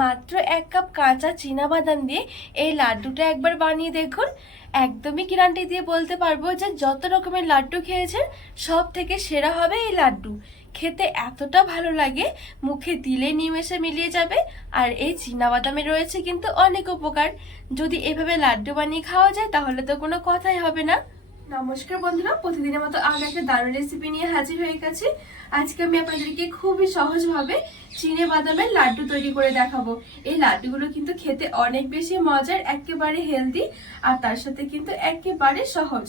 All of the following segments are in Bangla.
মাত্র এক কাপ কাঁচা বাদাম দিয়ে এই লাড্ডুটা একবার বানিয়ে দেখুন। একদমই গ্যারান্টি দিয়ে বলতে পারব যে যত রকমের লাড্ডু খেয়েছেন, সব থেকে সেরা হবে এই লাড্ডু। খেতে এতটা ভালো লাগে, মুখে দিলে নিমেষে মিলিয়ে যাবে, আর এই বাদামে রয়েছে কিন্তু অনেক উপকার। যদি এভাবে লাড্ডু বানিয়ে খাওয়া যায়, তাহলে তো কোনো কথাই হবে না। নমস্কার বন্ধুরা, প্রতিদিনের মতো আগে একটা দারুণ রেসিপি নিয়ে হাজির হয়ে গেছি। আজকে আমি আপনাদেরকে খুবই সহজভাবে চিনে বাদামের লাড্ডু তৈরি করে দেখাবো। এই লাড্ডুগুলো কিন্তু খেতে অনেক বেশি মজার, একেবারে হেলদি আর তার সাথে কিন্তু একেবারে সহজ।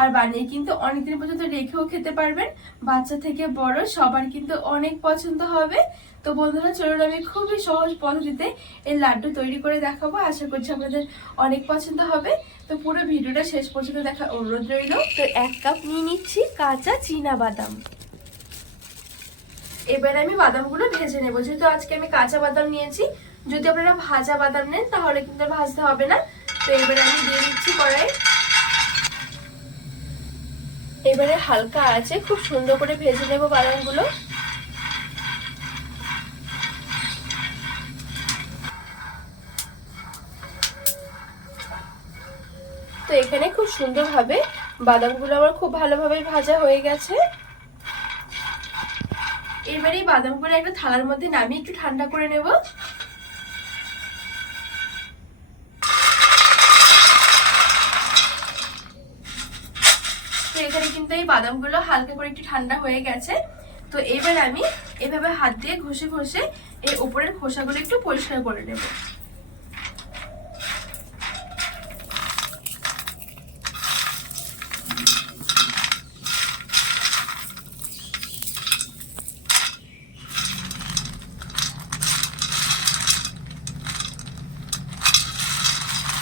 আর বানিয়ে কিন্তু অনেকদিন পর্যন্ত রেখেও খেতে পারবেন। বাচ্চা থেকে বড় সবার কিন্তু অনেক পছন্দ হবে। তো বন্ধুরা, চলুন আমি খুবই সহজ পদ্ধতিতে এই লাড্ডু তৈরি করে দেখাবো। আশা করছি আপনাদের অনেক পছন্দ হবে। তো পুরো ভিডিওটা শেষ পর্যন্ত দেখা অনুরোধ রইল। তো এক কাপ নিয়ে নিচ্ছি কাঁচা চীনা বাদাম। এবার আমি বাদামগুলো ভেজে নেব। যেহেতু আজকে আমি কাঁচা বাদাম নিয়েছি, যদি আপনারা ভাজা বাদাম নেন, তাহলে কিন্তু ভাজতে হবে না। তো এবারে আমি দিয়ে দিচ্ছি কড়াই। এবারে হালকা আছে খুব সুন্দর করে ভেজে নেব বাদামগুলো। তো এখানে খুব সুন্দরভাবে বাদামগুলো আমার খুব ভালোভাবে ভাজা হয়ে গেছে। এবারে এই বাদামগুলো একটা থালার মধ্যে নামিয়ে একটু ঠান্ডা করে নেব। তো এখানে কিন্তু এই বাদামগুলো হালকা করে একটু ঠান্ডা হয়ে গেছে। তো এবার আমি এভাবে হাত দিয়ে ঘষে ঘষে এই উপরের খোসাগুলো একটু পরিষ্কার করে নেব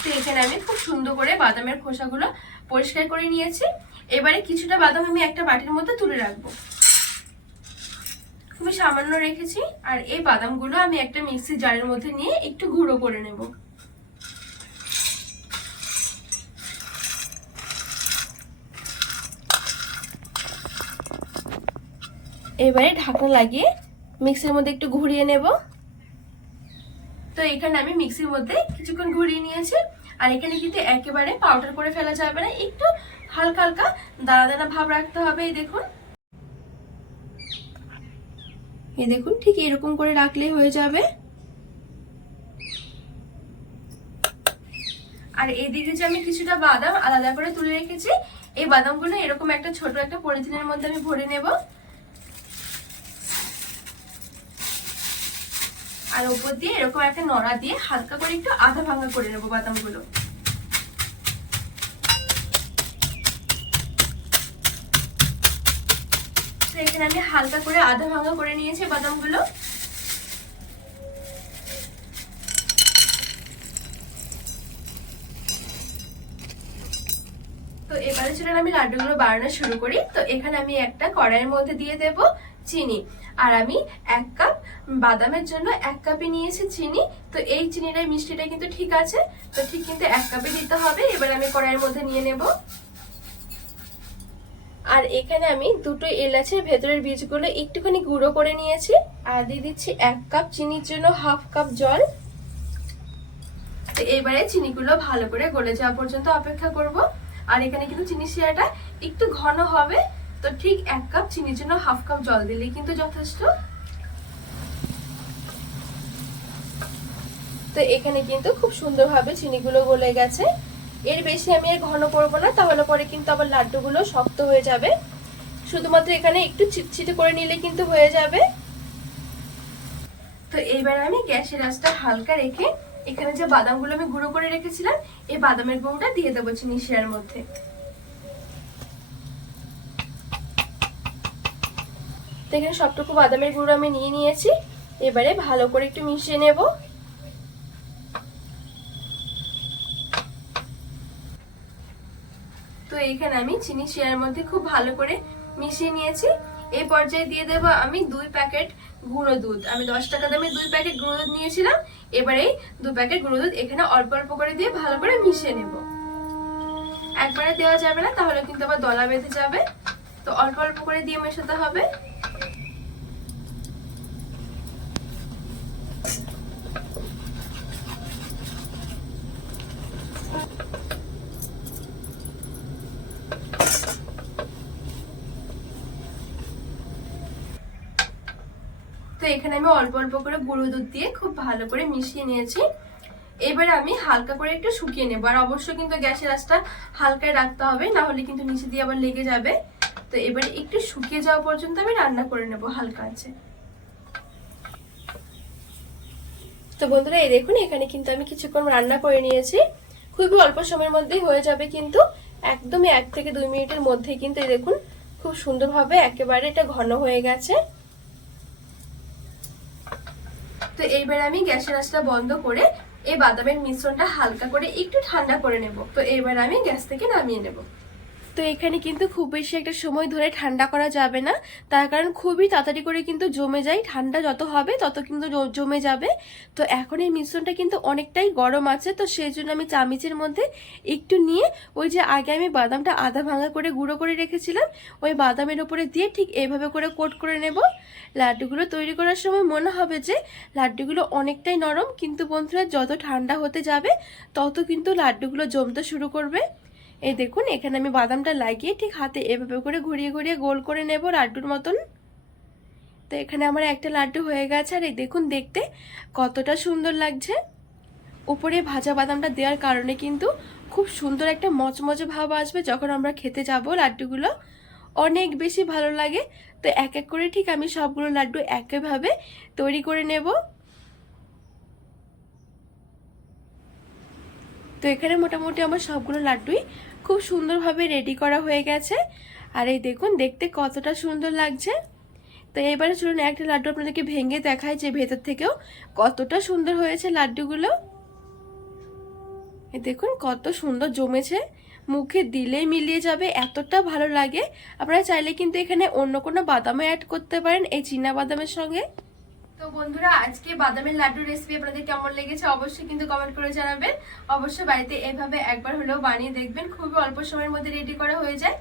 তো এখানে আমি খুব সুন্দর করে বাদামের খোসাগুলো পরিষ্কার করে নিয়েছি। এবারে কিছুটা বাদাম আমি একটা বাটির মধ্যে তুলে রাখব। খুবই সামান্য রেখেছি, আর এই বাদামগুলো আমি একটা মিক্সি জারের মধ্যে নিয়ে একটু গুঁড়ো করে নেব। এবারে ঢাকনা লাগিয়ে মিক্সির মধ্যে একটু ঘুরিয়ে নেব। তো এখানে আমি মিক্সির মধ্যে কিছুক্ষণ ঘুরিয়ে নিয়েছি। আর এখানে কিন্তু একেবারে পাউডার করে ফেলা যাবে না, একটু হালকা হালকা দানা দানা ভাব রাখতে হবে, এই দেখুন। এই দেখুন, ঠিক এরকম করে রাখলেই হয়ে যাবে। আর এইদিকে যে আমি কিছুটা বাদাম আলাদা করে তুলে রেখেছি, এই বাদামগুলো এরকম একটা ছোট একটা পলিথিনের মধ্যে আমি ভরে নেব। আর উপর দিয়ে এরকম একটা নড়া দিয়ে হালকা করে একটু আধা ভাঙা করে নেব বাদামগুলো। এখানে আমি হালকা করে আধা ভাঙা করে নিয়েছি বাদামগুলো। তো এবারে চলুন আমি লাড্ডুগুলো বানানো শুরু করি। তো এখানে আমি একটা কড়াইয়ের মধ্যে দিয়ে দেব চিনি। আর আমি এক কাপ বাদামের জন্য এক কাপে নিয়েছি চিনি। তো এই চিনিটা মিষ্টিটা কিন্তু ঠিক আছে। তো ঠিক কিন্তু এক কাপে দিতে হবে। এবার আমি কড়াইয়ের মধ্যে নিয়ে নেব। আর এখানে আমি দুটো এলাচের ভেতরের বীজগুলো একটুখানি গুঁড়ো করে নিয়েছি। আর দিয়ে দিচ্ছি এক কাপ চিনির জন্য হাফ কাপ জল। তো এবারে চিনিগুলো ভালো করে গলে যাওয়া পর্যন্ত অপেক্ষা করব। আর এখানে কিন্তু চিনি শিরাটা একটু ঘন হবে। তো ঠিক এক কাপ চিনির জন্য হাফ কাপ জল দিলেই কিন্তু যথেষ্ট। তো এখানে কিন্তু খুব সুন্দরভাবে চিনিগুলো গলে গেছে। এর বেশি আমি আর ঘন করব না, তাহলে পরে কিন্তু আবার লাড্ডুগুলো শক্ত হয়ে যাবে। শুধুমাত্র এখানে একটু চিটচিটে করে নিলে কিন্তু হয়ে যাবে। তো এইবার আমি গ্যাসের আঁচটা হালকা রেখে এখানে যে বাদামগুলো আমি গুঁড়ো করে রেখেছিলাম, এই বাদামের গুঁড়োটা দিয়ে দেবো চিনি শিরার মধ্যে। তো এখানে সবটুকু বাদামের গুঁড়ো আমি নিয়ে নিয়েছি। এবারে ভালো করে একটু মিশিয়ে নেব। এখানে আমি চিনি শিয়ার মধ্যে খুব ভালো করে মিশিয়ে নিয়েছি। এই পর্যায়ে দিয়ে দেব আমি দুই প্যাকেট গুঁড়ো দুধ। আমি দশ টাকা দামে দুই প্যাকেট গুঁড়ো দুধ নিয়েছিলাম। এবারে দু প্যাকেট গুঁড়ো দুধ এখানে অল্প অল্প করে দিয়ে ভালো করে মিশিয়ে নেব। একবারে দেওয়া যাবে না, তাহলে কিন্তু আবার দলা বেঁধে যাবে। তো অল্প অল্প করে দিয়ে মেশাতে হবে। এখানে আমি অল্প অল্প করে গুঁড়ো দুধ দিয়ে খুব ভালো করে মিশিয়ে নিয়েছি। এবার আমি হালকা করে একটু শুকিয়ে নেব। আর অবশ্যই কিন্তু গ্যাসের আঁচটা হালকায় রাখতে হবে, না হলে কিন্তু নিচে দিয়ে আবার লেগে যাবে। তো এবারে একটু শুকিয়ে যাওয়া পর্যন্ত আমি রান্না করে নেব হালকা আছে তো বন্ধুরা, এই দেখুন, এখানে কিন্তু আমি কিছুক্ষণ রান্না করে নিয়েছি। খুবই অল্প সময়ের মধ্যেই হয়ে যাবে কিন্তু, একদমই এক থেকে দুই মিনিটের মধ্যেই কিন্তু এই দেখুন, খুব সুন্দরভাবে একেবারে এটা ঘন হয়ে গেছে। তো এইবার আমি গ্যাসের আঁচটা বন্ধ করে এই বাদামের মিশ্রণটা হালকা করে একটু ঠান্ডা করে নেব। তো এইবার আমি গ্যাস থেকে নামিয়ে নেব। তো এখানে কিন্তু খুব বেশি একটা সময় ধরে ঠান্ডা করা যাবে না। তার কারণ খুবই তাড়াতাড়ি করে কিন্তু জমে যায়। ঠান্ডা যত হবে, তত কিন্তু জমে যাবে। তো এখন এই মিশ্রণটা কিন্তু অনেকটাই গরম আছে। তো সেই জন্য আমি চামিচের মধ্যে একটু নিয়ে ওই যে আগে আমি বাদামটা আধা ভাঙা করে গুঁড়ো করে রেখেছিলাম, ওই বাদামের উপরে দিয়ে ঠিক এইভাবে করে কোট করে নেব। লাড্ডুগুলো তৈরি করার সময় মনে হবে যে লাড্ডুগুলো অনেকটাই নরম, কিন্তু বন্ধুরা যত ঠান্ডা হতে যাবে, তত কিন্তু লাড্ডুগুলো জমতে শুরু করবে। এই দেখুন, এখানে আমি বাদামটা লাগিয়ে ঠিক হাতে এভাবে করে ঘুরিয়ে ঘুরিয়ে গোল করে নেব লাড্ডুর মতন। তো এখানে আমার একটা লাড্ডু হয়ে গেছে, আর এই দেখুন দেখতে কতটা সুন্দর লাগছে। উপরে ভাজা বাদামটা দেওয়ার কারণে কিন্তু খুব সুন্দর একটা মচমচে ভাব আসবে যখন আমরা খেতে যাব লাড্ডুগুলো। অনেক বেশি ভালো লাগে। তো এক এক করে ঠিক আমি সবগুলো লাড্ডু একইভাবে তৈরি করে নেব। তো এখানে মোটামুটি আমার সবগুলো লাড্ডুই খুব সুন্দরভাবে রেডি করা হয়ে গেছে। আর এই দেখুন, দেখতে কতটা সুন্দর লাগছে। তো এবারে চলুন একটা লাড্ডু আপনাদেরকে ভেঙে দেখায় যে ভেতর থেকেও কতটা সুন্দর হয়েছে লাড্ডুগুলো। এই দেখুন, কত সুন্দর জমেছে। মুখে দিলেই মিলিয়ে যাবে, এতটা ভালো লাগে। আপনারা চাইলে কিন্তু এখানে অন্য কোনো বাদামও অ্যাড করতে পারেন, এই চীনা বাদামের সঙ্গে। তো বন্ধুরা, আজকে বাদামের লাড্ডু রেসিপি আপনাদের কেমন লেগেছে অবশ্যই কিন্তু কমেন্ট করে জানাবেন। অবশ্যই বাড়িতে এভাবে একবার হলেও বানিয়ে দেখবেন। খুবই অল্প সময়ের মধ্যে রেডি করা হয়ে যায়।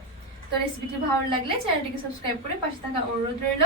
তো রেসিপিটি ভালো লাগলে চ্যানেলটিকে সাবস্ক্রাইব করে পাশে থাকা অনুরোধ রইল।